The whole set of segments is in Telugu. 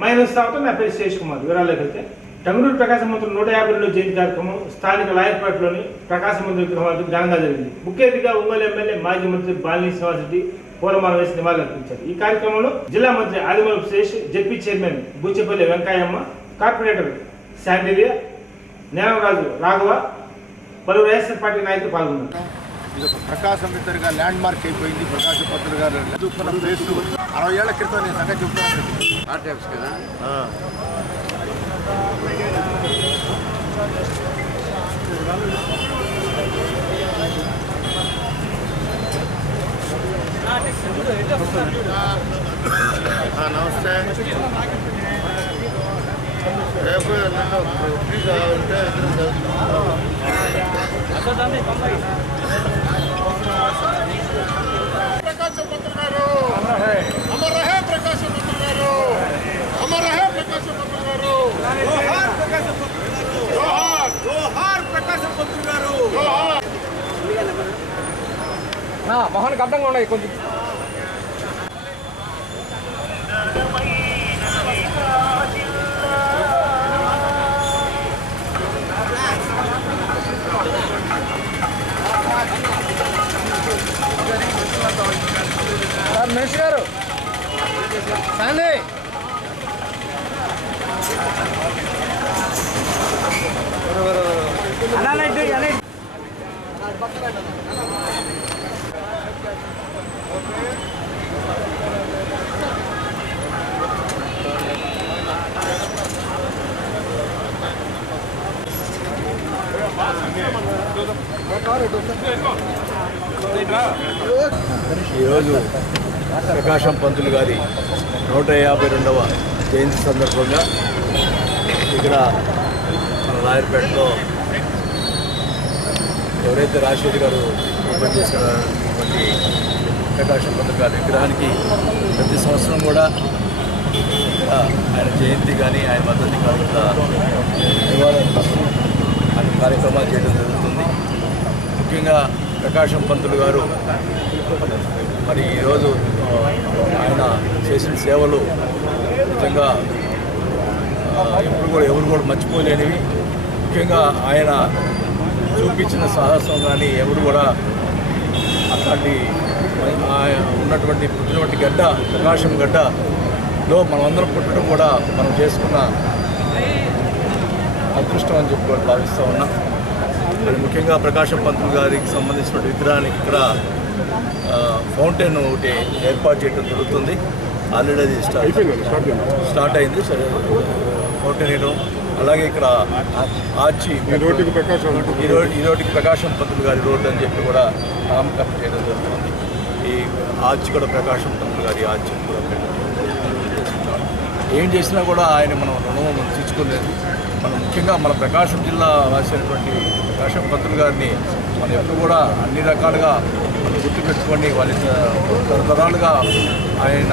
మైనస్ తాగుతాం. నా పేరు శేష్ కుమార్. వివరాల్లోకి వెళ్తే టంగుటూరి ప్రకాశం పంతులు 152వ జయంతి కార్యక్రమం స్థానిక లాయర్పేటలోని ప్రకాశం పంతులు విగ్రహం వద్ద ఘనంగా జరిగింది. ముఖ్య అతిథిగా ఒంగోలు ఎమ్మెల్యే మాజీ మంత్రి బాలినేని శ్రీనివాసరెడ్డి పూలమాల వేసి నివాళులర్పించారు. ఈ కార్యక్రమంలో జిల్లా మంత్రి Adimulapu Suresh, ZP chairman Bucheppalli Venkayamma, corporator Sandilya, Gnanaraju Raghava, పలువురు వైఎస్ఆర్ పార్టీ నాయకులు పాల్గొన్నారు. ఇది ఒక ప్రకాశం ఇద్దరుగా ల్యాండ్ మార్క్ అయిపోయింది. ప్రకాశం పంతులు గారు చదువుకున్న ప్లేస్ 60 ఏళ్ల క్రితం నేను సంగతి చెప్తున్నాను. కదా నమస్తే. రేపు ఫ్రీ కావాలంటే ప్రకాశం పంతులు గారు అమర్ రహే. ప్రకాశం పంతులు గారు అమర్ రహే. ప్రకాశం పంతులు గారు జోహార్. ప్రకాశం పంతులు గారు జోహార్. జోహార్ ప్రకాశం పంతులు గారు జోహార్. మొహానికి అడ్డంగా ఉన్నాయి కొంచెం. మినిస్టర్ గారు శాండీ ఈరోజు ప్రకాశం పంతులు గారి 152వ జయంతి సందర్భంగా ఇక్కడ మన రాయర్పేటలో ఎవరైతే రాజశేఖర్ గారు ఓపెన్ చేసినటువంటి ప్రకాశం పంతులు గారి విగ్రహానికి ప్రతి సంవత్సరం కూడా ఆయన జయంతి కానీ ఆయన మద్దతు కానీ ఇక్కడ ఆయన కార్యక్రమాలు చేయడం జరుగుతుంది. ముఖ్యంగా ప్రకాశం పంతులు గారు మరి ఈరోజు ఆయన చేసిన సేవలు నిజంగా ఎవరు కూడా మర్చిపోలేనివి. ముఖ్యంగా ఆయన చూపించిన సాహసం కానీ ఎవరు కూడా అట్లాంటి ఉన్నటువంటి పుట్టినటువంటి గడ్డ ప్రకాశం గడ్డలో మనమందరం పుట్టడం కూడా మనం చేసుకున్న అదృష్టం అని చెప్పి భావిస్తూ ఉన్నాం. మరి ముఖ్యంగా ప్రకాశం పంతులు గారికి సంబంధించిన విగ్రహానికి ఇక్కడ ఫౌంటైన్ ఒకటి ఏర్పాటు చేయడం జరుగుతుంది. ఆల్రెడీ అది స్టార్ట్ అయింది. ఫౌంటైన్ వేయడం, అలాగే ఇక్కడ ఆర్చి ఈరోటికి ప్రకాశం పంతులు గారి రోడ్డు అని చెప్పి కూడా నామకరణం చేయడం జరుగుతుంది. ఈ ఆర్చి కూడా ప్రకాశం పంతులు గారి ఆర్చి కూడా ఏం చేసినా కూడా ఆయన మనం రుణం తీర్చుకోలేదు. మనం ముఖ్యంగా మన ప్రకాశం జిల్లా వాసినటువంటి ప్రకాశం పంతులు గారిని మనం ఎప్పుడు కూడా అన్ని రకాలుగా మనం గుర్తుపెట్టుకొని వాళ్ళ తరతరాలుగా ఆయన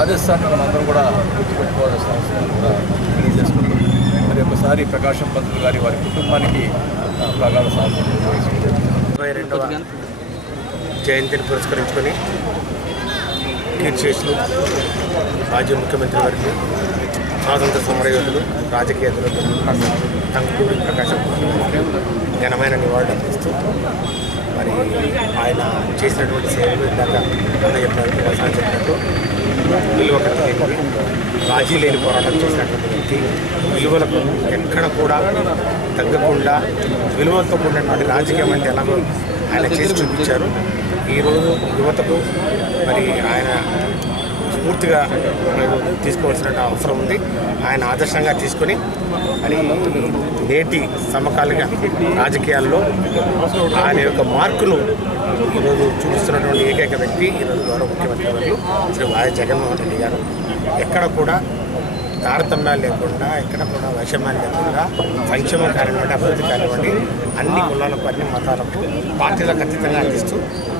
ఆదేశాన్ని మనందరం కూడా గుర్తుపెట్టుకోవాల్సిన అవసరం కూడా తెలియజేసుకుంటాం. మరి ఒకసారి ప్రకాశం పంతులు గారి వారి కుటుంబానికి ప్రగాఢ సానుభూతి. 22వ జయంతిని పురస్కరించుకొని కీర్తిశేషులు మాజీ ముఖ్యమంత్రి వారికి స్వాతంత్ర సమరయోధులు, రాజకీయేతలు టంగుటూరి ప్రకాశం ఘనమైన నివాళులు అందిస్తూ మరి ఆయన చేసినటువంటి సేవలు ఇందాక చెప్పినట్టు విలువ కలిగినవి, రాజీ లేని పోరాటం చేసినటువంటి వ్యక్తి, విలువలకు ఎక్కడ కూడా తగ్గకుండా విలువలతో కూడినటువంటి రాజకీయం అంటే ఎలాగో ఆయన చేసి చూపించారు. ఈరోజు యువతకు మరి ఆయన స్ఫూర్తిగా తీసుకోవాల్సిన అవసరం ఉంది. ఆయన ఆదర్శంగా తీసుకొని మరి నేటి సమకాలిక రాజకీయాల్లో ఆయన యొక్క మార్కును ఈరోజు చూపిస్తున్నటువంటి ఏకైక వ్యక్తి ఈరోజు గౌరవ ముఖ్యమంత్రి వర్యులు శ్రీ వైఎస్ జగన్మోహన్ రెడ్డి గారు. ఎక్కడ కూడా తారతమ్యాలు లేకుండా, ఎక్కడ కూడా వైషమ్యాలు లేకుండా సంక్షేమం కానివ్వండి, అభివృద్ధి కానివ్వండి, అన్ని కులాలకు, అన్ని మతాలకు పార్టీలకు అతీతంగా అందిస్తూ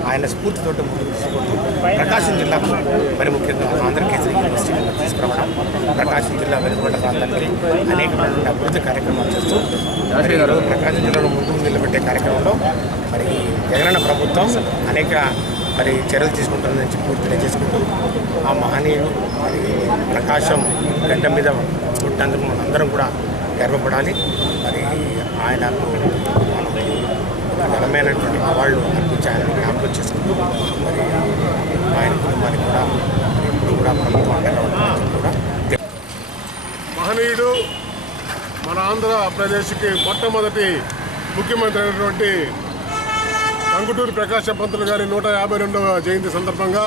ఆయన స్ఫూర్తితో ముందుకు తీసుకుంటూ ప్రకాశం జిల్లాకు మరి ముఖ్యంగా ఆంధ్రకేసరి యూనివర్సిటీ తీసుకురావడం, ప్రకాశం జిల్లా వెనుకబడ్డ ప్రాంతానికి అనేకమైనటువంటి అభివృద్ధి కార్యక్రమాలు చేస్తూ ప్రకాశం జిల్లాలో ముందుకు నిలబెట్టే కార్యక్రమంలో మరి జగనన్న ప్రభుత్వం అనేక మరి చర్యలు తీసుకుంటారని చెప్పి తెలియజేసుకుంటూ ఆ మహనీయుడు మరి ప్రకాశం గడ్డ మీద పుట్టినందుకు మనందరం కూడా గర్వపడాలి. మరి ఆయనకు ఘనమైనటువంటి అవార్డు అర్పించి ఆయన జ్ఞాపకం చేసుకుంటూ మరి ఆయన కుటుంబానికి కూడా ఎప్పుడు కూడా ప్రభుత్వం అండగా ఉంటుందని కూడా మహనీయుడు మన ఆంధ్రప్రదేశ్కి మొట్టమొదటి ముఖ్యమంత్రి అయినటువంటి టంగుటూరి ప్రకాశం పంతులు గారి 152వ జయంతి సందర్భంగా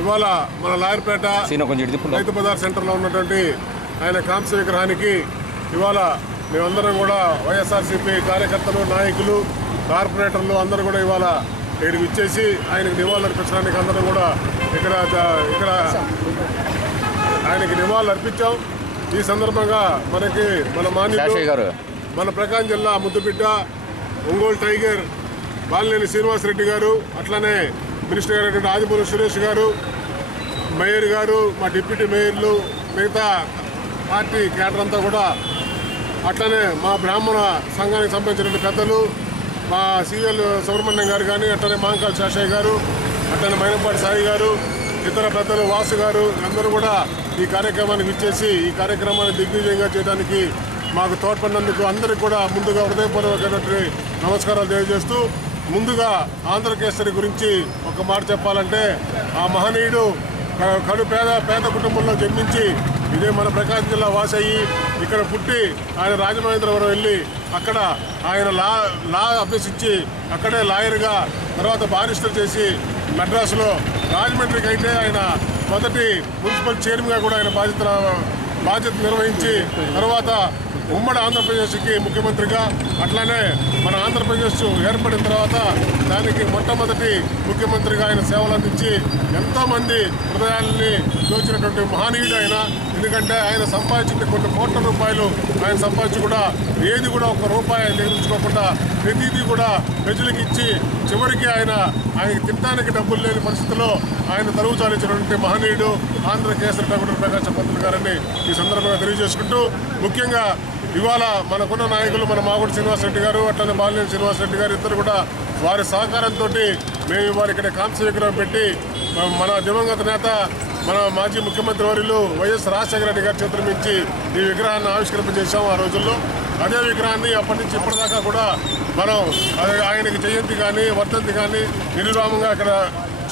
ఇవాళ మన లాయర్పేట రైతు బజార్ సెంటర్లో ఉన్నటువంటి ఆయన కాంస్య విగ్రహానికి ఇవాళ మేమందరం కూడా వైఎస్ఆర్సీపీ కార్యకర్తలు, నాయకులు, కార్పొరేటర్లు అందరూ కూడా ఇవాళ ఇక్కడికి ఇచ్చేసి ఆయనకు నివాళులు అర్పించడానికి అందరం కూడా ఇక్కడ ఆయనకి నివాళులు అర్పించాం. ఈ సందర్భంగా మనకి మన మాన్యులు మన ప్రకాశం జిల్లా ముద్దుబిడ్డ, ఒంగోలు టైగర్ బాలినేని శ్రీనివాసరెడ్డి గారు, అట్లనే మినిస్టర్ గారు ఆదిమూలపు సురేష్ గారు, మేయర్ గారు, మా డిప్యూటీ మేయర్లు, మిగతా పార్టీ క్యాడర్ అంతా కూడా, అట్లనే మా బ్రాహ్మణ సంఘానికి సంబంధించిన పెద్దలు, మా సిఎల్ సుబ్రహ్మణ్యం గారు కానీ, అట్లనే మాంకాల్ శాషయ్య గారు, అట్లనే మైనంపాటి సాయి గారు, ఇతర పెద్దలు వాసు గారు అందరూ కూడా ఈ కార్యక్రమానికి ఇచ్చేసి ఈ కార్యక్రమాన్ని దిగ్విజయంగా చేయడానికి మాకు తోడ్పడినందుకు అందరికీ కూడా ముందుగా హృదయపూర్వకమైనటువంటి నమస్కారాలు తెలియజేస్తూ, ముందుగా ఆంధ్రకేసరి గురించి ఒక మాట చెప్పాలంటే ఆ మహనీయుడు కడు పేద కుటుంబంలో జన్మించి ఇదే మన ప్రకాశం జిల్లా వాసయ్యి ఇక్కడ పుట్టి ఆయన రాజమహేంద్రవరం వెళ్ళి అక్కడ ఆయన లా అభ్యసించి అక్కడే లాయర్గా తర్వాత బారిస్టర్ చేసి మద్రాసులో రాజమండ్రికి అయితే ఆయన మొదటి మున్సిపల్ చైర్మన్గా కూడా ఆయన బాధ్యత నిర్వహించి తర్వాత ఉమ్మడి ఆంధ్రప్రదేశ్కి ముఖ్యమంత్రిగా, అట్లానే మన ఆంధ్రప్రదేశ్ ఏర్పడిన తర్వాత దానికి మొట్టమొదటి ముఖ్యమంత్రిగా ఆయన సేవలు అందించి ఎంతోమంది హృదయాల్ని దోచినటువంటి మహనీయుడు ఆయన. ఎందుకంటే ఆయన సంపాదించిన కొన్ని కోట్ల రూపాయలు ఆయన సంపాదించి కూడా ఏది కూడా ఒక రూపాయి ఆయన నిర్మించుకోకుండా ప్రతిదీ కూడా ప్రజలకు ఇచ్చి చివరికి ఆయనకి తినడానికి డబ్బులు లేని పరిస్థితుల్లో ఆయన తరువు చాలించినటువంటి మహనీయుడు ఆంధ్రకేసరి టంగుటూరి ప్రకాశం పంతులు గారని ఈ సందర్భంగా తెలియజేసుకుంటూ, ముఖ్యంగా ఇవాళ మనకున్న నాయకులు మన మాగుడి శ్రీనివాసరెడ్డి గారు, అట్లనే బాలినేని శ్రీనివాసరెడ్డి గారు ఇద్దరు కూడా వారి సహకారంతో మేము ఇవాళ ఇక్కడ కాంస్య విగ్రహం పెట్టి మన దివంగత నేత మన మాజీ ముఖ్యమంత్రి వర్యులు వైఎస్ రాజశేఖర రెడ్డి గారి చేతుల నుంచి ఈ విగ్రహాన్ని ఆవిష్కరింపజేశాము ఆ రోజుల్లో. అదే విగ్రహాన్ని అప్పటి నుంచి ఇప్పటిదాకా కూడా మనం ఆయనకి జయంతి కానీ వర్ధంతి కానీ నిర్విరామంగా ఇక్కడ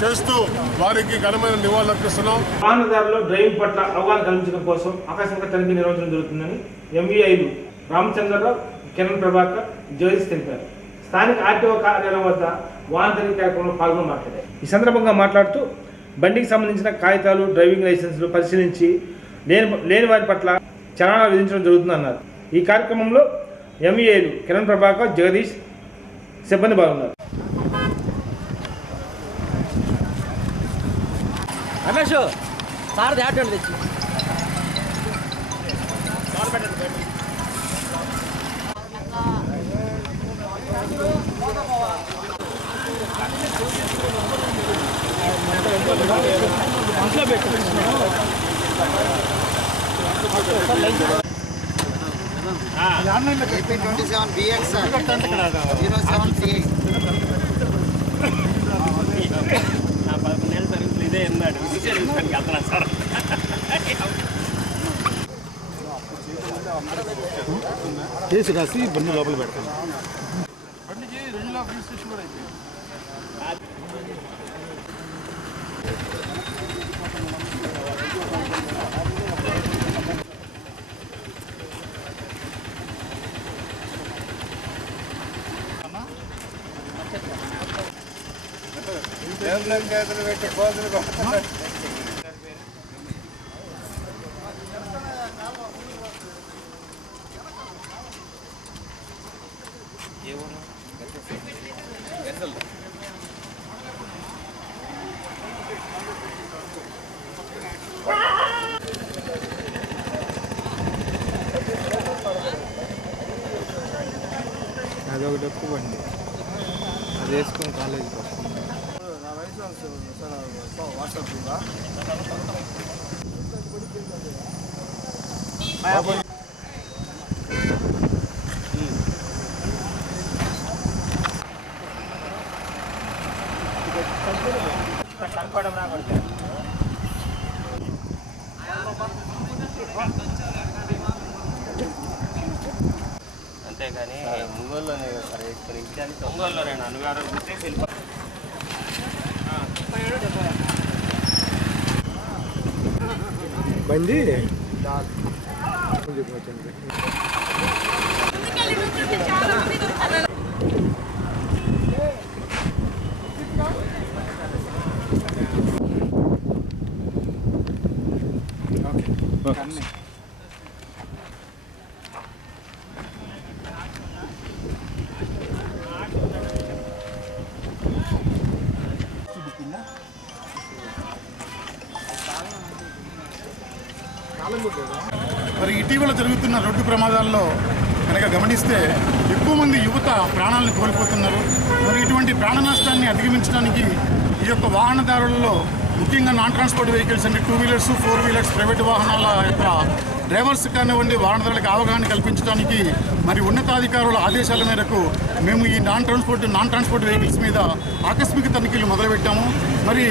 చేస్తూ వారికి ఘనమైన నివాళులు అర్పిస్తున్నాం. వాహనదారులు డ్రైవింగ్ పట్ల అవగాహన కల్పించడం కోసం ఆకస్మిక తనిఖీ నిర్వహించడం జరుగుతుందని ఎంవీఐలు రామచంద్రరావు, కిరణ్ ప్రభాకర్, జగదీష్ తెలిపారు. స్థానిక ఆర్టీఓ కార్యాలయం వద్ద వాహన తనిఖీ కార్యక్రమంలో పాల్గొని మాట్లాడారు. ఈ సందర్భంగా మాట్లాడుతూ బండికి సంబంధించిన కాగితాలు, డ్రైవింగ్ లైసెన్సులు పరిశీలించి లేని వారి పట్ల చలానాలు విధించడం జరుగుతుందన్నారు. ఈ కార్యక్రమంలో ఎంవీఐలు కిరణ్ ప్రభాకర్, జగదీష్ సిబ్బంది పాల్గొన్నారు. రమేష్ సార్ దాటండి తెచ్చి కేసు రాసి బండి లోపల పెడతాను. చేతులు పెట్టి కోతులు అదొకటి ఎక్కువండి, అది వేసుకొని కాలేజీకి వస్తుంది. నా వయసు వాట్సాప్ కనపడం రాకూడదు. అంతేగాని ఒంగోలులోనే సరే ఇక్కడ ఇంటికి ఒంగోలులోనే అన్నగారు గుర్తే బండి మరి ఇటీవల జరుగుతున్న రోడ్డు ప్రమాదాల్లో కనుక గమనిస్తే ఎక్కువ మంది యువత ప్రాణాలను కోల్పోతున్నారు. మరి ఇటువంటి ప్రాణ నష్టాన్ని అధిగమించడానికి ఈ యొక్క వాహనదారులలో ముఖ్యంగా నాన్ ట్రాన్స్పోర్ట్ వెహికల్స్ అంటే 2 వీలర్స్ 4 వీలర్స్ ప్రైవేటు వాహనాల యొక్క డ్రైవర్స్ కానివ్వండి వాహనదారులకు అవగాహన కల్పించడానికి మరి ఉన్నతాధికారుల ఆదేశాల మేరకు మేము ఈ నాన్ ట్రాన్స్పోర్ట్ వెహికల్స్ మీద ఆకస్మిక తనిఖీలు మొదలుపెట్టాము. మరి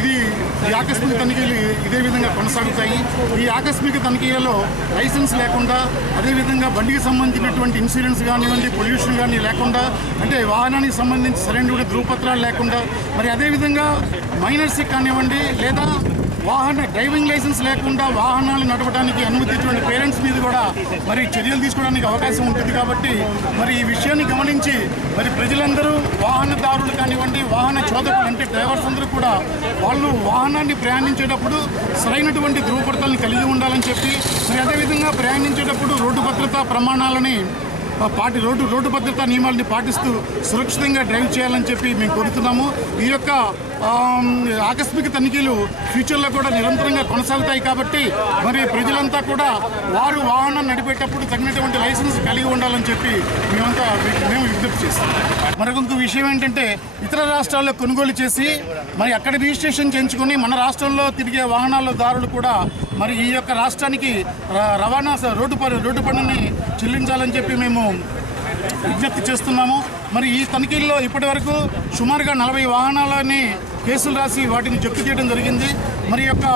ఈ ఆకస్మిక తనిఖీలు ఇదే విధంగా కొనసాగుతాయి. ఈ ఆకస్మిక తనిఖీలలో లైసెన్స్ లేకుండా, అదేవిధంగా బండికి సంబంధించినటువంటి ఇన్సూరెన్స్ కానివ్వండి, పొల్యూషన్ కానీ లేకుండా, అంటే వాహనానికి సంబంధించి సరైనటువంటి ధృవపత్రాలు లేకుండా, మరి అదేవిధంగా మైనర్స్కి కానివ్వండి లేదా డ్రైవింగ్ లైసెన్స్ లేకుండా వాహనాలు నడపడానికి అనుమతించినటువంటి పేరెంట్స్ మీద కూడా మరి చర్యలు తీసుకోవడానికి అవకాశం ఉంటుంది. కాబట్టి మరి ఈ విషయాన్ని గమనించి మరి ప్రజలందరూ వాహనదారులు కానివ్వండి, వాహన చోదకులు అంటే డ్రైవర్స్ అందరూ కూడా వాళ్ళు వాహనాన్ని ప్రయాణించేటప్పుడు సరైనటువంటి ధృవపత్రాలను కలిగి ఉండాలని చెప్పి, మరి అదేవిధంగా ప్రయాణించేటప్పుడు రోడ్డు భద్రతా ప్రమాణాలని రోడ్డు భద్రతా నియమాలని పాటిస్తూ సురక్షితంగా డ్రైవ్ చేయాలని చెప్పి మేము కోరుతున్నాము. ఈ యొక్క ఆకస్మిక తనిఖీలు ఫ్యూచర్లో కూడా నిరంతరంగా కొనసాగుతాయి. కాబట్టి మరి ప్రజలంతా కూడా వారు వాహనం నడిపేటప్పుడు తగినటువంటి లైసెన్స్ కలిగి ఉండాలని చెప్పి మేము విజ్ఞప్తి చేస్తాం. మరొక విషయం ఏంటంటే ఇతర రాష్ట్రాల్లో కొనుగోలు చేసి మరి అక్కడ రిజిస్ట్రేషన్ చేయించుకొని మన రాష్ట్రంలో తిరిగే వాహనాల దారులు కూడా మరి ఈ యొక్క రాష్ట్రానికి రవాణా రోడ్డు పన్నుని చెల్లించాలని చెప్పి మేము విజ్ఞప్తి చేస్తున్నాము. మరి ఈ తనిఖీల్లో ఇప్పటి వరకు సుమారుగా 40 వాహనాలని కేసులు రాసి వాటిని జప్తు చేయడం జరిగింది. మరి యొక్క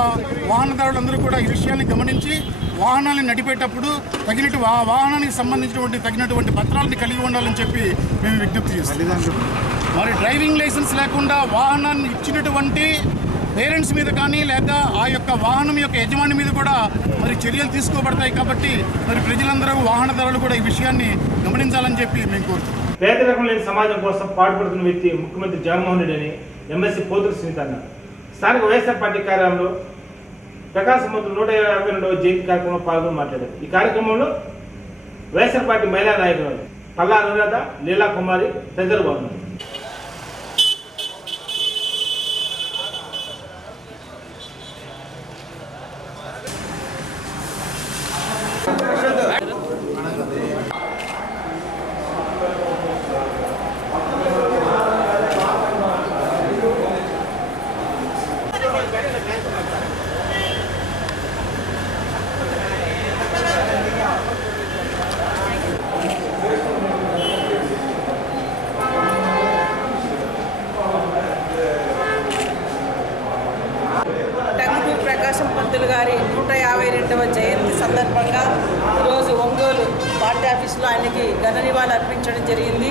వాహనదారులందరూ కూడా ఈ విషయాన్ని గమనించి వాహనాన్ని నడిపేటప్పుడు వాహనానికి సంబంధించినటువంటి తగినటువంటి పత్రాలను కలిగి ఉండాలని చెప్పి మేము విజ్ఞప్తి చేస్తున్నాం. మరి డ్రైవింగ్ లైసెన్స్ లేకుండా వాహనాన్ని ఇచ్చినటువంటి పేరెంట్స్ మీద కానీ లేదా ఆ యొక్క వాహనం యొక్క యజమాని మీద కూడా మరి చర్యలు తీసుకోబడతాయి. కాబట్టి మరి ప్రజలందరూ వాహనదారులు కూడా ఈ విషయాన్ని గమనించాలని చెప్పి మేము కోరుతున్నాం. పేదరికం లేని సమాజం కోసం పాటుపడుతున్న వ్యక్తి ముఖ్యమంత్రి జగన్మోహన్ రెడ్డి అని ఎమ్మెల్సీ పోతుల సునీత అన్నారు. స్థానిక వైఎస్ఆర్ పార్టీ కార్యాలయంలో ప్రకాశం మంత్రులు 152వ జయంతి కార్యక్రమంలో పాల్గొని మాట్లాడారు. ఈ కార్యక్రమంలో వైఎస్ఆర్ పార్టీ మహిళా నాయకులు పల్లా అనురాధ, లీలా కుమారి తదితరులు పాల్గొన్నారు. ప్రకాశం పంతులు గారి 152వ జయంతి సందర్భంగా ఈరోజు ఒంగోలు పార్టీ ఆఫీసులో ఆయనకి ఘన నివాళులు అర్పించడం జరిగింది.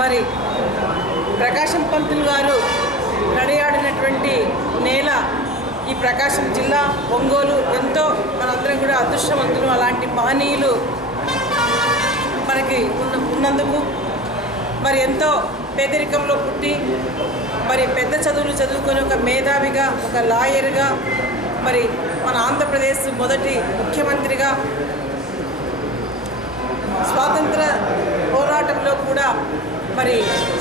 మరి ప్రకాశం పంతులు గారు నడియాడినటువంటి నేల ఈ ప్రకాశం జిల్లా ఒంగోలు ఎంతో మనందరం కూడా అదృష్టవంతులు. అలాంటి మహనీయులు మనకి ఉన్నందుకు మరి ఎంతో పేదరికంలో పుట్టి మరి పెద్ద చదువులు చదువుకొని ఒక మేధావిగా, ఒక లాయర్గా, మరి మన ఆంధ్రప్రదేశ్ మొదటి ముఖ్యమంత్రిగా, స్వాతంత్ర పోరాటంలో కూడా మరి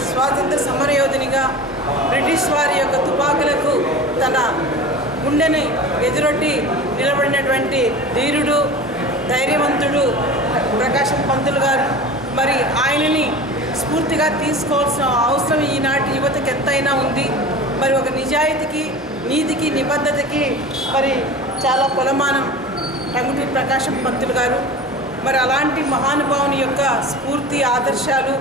స్వాతంత్ర సమరయోధునిగా బ్రిటిష్ వారి యొక్క తుపాకులకు తన గుండెని ఎదురొడ్డి నిలబడినటువంటి ధీరుడు, ధైర్యవంతుడు ప్రకాశం పంతులు గారు. మరి ఆయనని స్ఫూర్తిగా తీసుకోవాల్సిన అవసరం ఈనాటి యువతకి ఎంతైనా ఉంది. మరి ఒక నిజాయితీకి, నీతికి, నిబద్ధతకి మరి చాలా కొలమానం టంగుటూరి ప్రకాశం పంతులు గారు. మరి అలాంటి మహానుభావుని యొక్క స్ఫూర్తి, ఆదర్శాలు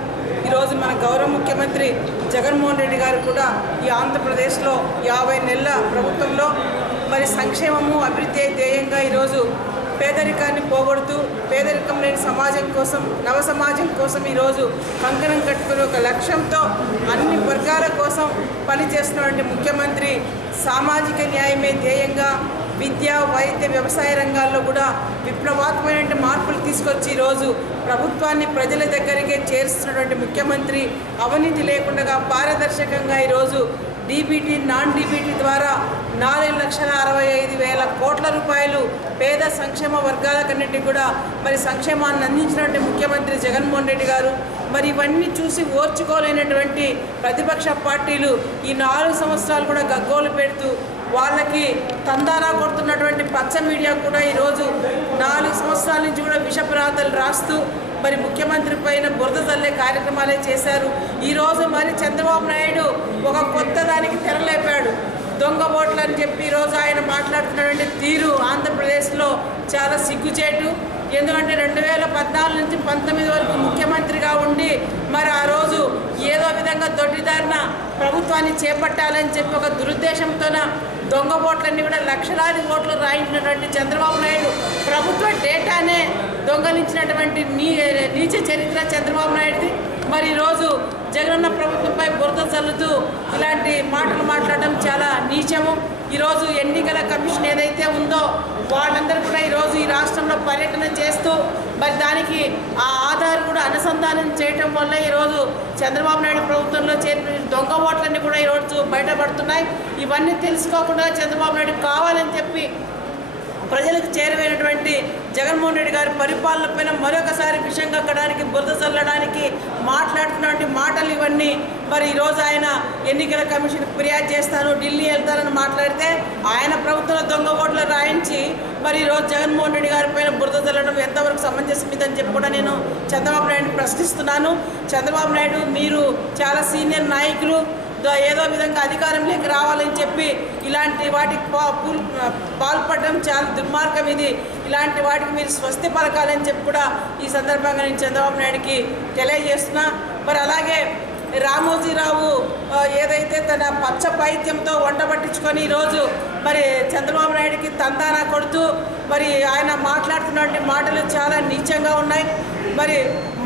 ఈరోజు మన గౌరవ ముఖ్యమంత్రి జగన్మోహన్ రెడ్డి గారు కూడా ఈ ఆంధ్రప్రదేశ్లో 50 నెలల ప్రభుత్వంలో మరి సంక్షేమము అభివృద్ధి ధ్యేయంగా ఈరోజు పేదరికాన్ని పోగొడుతూ పేదరికం లేని సమాజం కోసం నవ సమాజం కోసం ఈరోజు కంకణం కట్టుకుని ఒక లక్ష్యంతో అన్ని వర్గాల కోసం పనిచేస్తున్నటువంటి ముఖ్యమంత్రి సామాజిక న్యాయమే ధ్యేయంగా విద్య వైద్య వ్యవసాయ రంగాల్లో కూడా విప్లవాత్మకమైన మార్పులు తీసుకొచ్చి ఈరోజు ప్రభుత్వాన్ని ప్రజల దగ్గరికే చేరుస్తున్నటువంటి ముఖ్యమంత్రి అవినీతి లేకుండా పారదర్శకంగా ఈరోజు డీబీటీ నాన్ డీబీటీ ద్వారా 4,65,000 కోట్ల రూపాయలు పేద సంక్షేమ వర్గాలకన్నిటికీ కూడా మరి సంక్షేమాన్ని అందించినటువంటి ముఖ్యమంత్రి జగన్మోహన్ రెడ్డి గారు మరి ఇవన్నీ చూసి ఓర్చుకోలేనటువంటి ప్రతిపక్ష పార్టీలు ఈ 4 సంవత్సరాలు కూడా గగ్గోలు పెడుతూ వాళ్ళకి తందానా కొడుతున్నటువంటి పచ్చ మీడియా కూడా ఈరోజు 4 సంవత్సరాల నుంచి కూడా విషప్రాంతాలు రాస్తూ మరి ముఖ్యమంత్రి పైన బురద తల్లే కార్యక్రమాలే చేశారు. ఈరోజు మరి చంద్రబాబు నాయుడు ఒక కొత్త దానికి తెరలేపాడు. దొంగ ఓట్లు అని చెప్పి ఈరోజు ఆయన మాట్లాడుతున్నటువంటి తీరు ఆంధ్రప్రదేశ్లో చాలా సిగ్గుచేటు. ఎందుకంటే 2014 నుంచి 19 వరకు ముఖ్యమంత్రిగా ఉండి మరి ఆ రోజు ఏదో విధంగా దొడ్డిదారిన ప్రభుత్వాన్ని చేపట్టాలని చెప్పి ఒక దురుద్దేశంతోన దొంగ ఓట్లన్నీ కూడా లక్షలాది ఓట్లు రాయించినటువంటి చంద్రబాబు నాయుడు ప్రభుత్వ డేటానే దొంగలించినటువంటి నీచ చరిత్ర చంద్రబాబు నాయుడుది. మరి ఈరోజు జగనన్న ప్రభుత్వంపై బురద చల్లుతూ ఇలాంటి మాటలు మాట్లాడడం చాలా నీచము. ఈరోజు ఎన్నికల కమిషన్ ఏదైతే ఉందో వాళ్ళందరూ కూడా ఈరోజు ఈ రాష్ట్రంలో పర్యటన చేస్తూ మరి దానికి ఆ ఆధార్ కూడా అనుసంధానం చేయటం వల్ల ఈరోజు చంద్రబాబు నాయుడు ప్రభుత్వంలో చేరిన దొంగ ఓట్లన్నీ కూడా ఈరోజు బయటపడుతున్నాయి. ఇవన్నీ తెలుసుకోకుండా చంద్రబాబు నాయుడు కావాలని చెప్పి ప్రజలకు చేరువైనటువంటి జగన్మోహన్ రెడ్డి గారి పరిపాలన పైన మరొకసారి విషయం కక్కడానికి బురద చల్లడానికి మాట్లాడుతున్నటువంటి మాటలు ఇవన్నీ. మరి ఈరోజు ఆయన ఎన్నికల కమిషన్కి ఫిర్యాదు చేస్తాను, ఢిల్లీ వెళ్తానని మాట్లాడితే ఆయన ప్రభుత్వంలో దొంగ ఓట్లు రాయించి మరి ఈరోజు జగన్మోహన్ రెడ్డి గారి పైన బురద చల్లడం ఎంతవరకు సమంజసమిదని చెప్పి కూడా నేను చంద్రబాబు నాయుడుని ప్రశ్నిస్తున్నాను. చంద్రబాబు నాయుడు మీరు చాలా సీనియర్ నాయకులు, ఏదో విధంగా అధికారంలోకి రావాలని చెప్పి ఇలాంటి వాటికి పాల్పడడం చాలా దుర్మార్గం. ఇది ఇలాంటి వాటికి మీరు స్వస్తి పలకాలని చెప్పి కూడా ఈ సందర్భంగా నేను చంద్రబాబు నాయుడికి తెలియజేస్తున్నా. మరి అలాగే రామోజీరావు ఏదైతే తన పచ్చ పైత్యంతో వంట పట్టించుకొని ఈరోజు మరి చంద్రబాబు నాయుడికి తందానా కొడుతూ మరి ఆయన మాట్లాడుతున్నటువంటి మాటలు చాలా నీచంగా ఉన్నాయి. మరి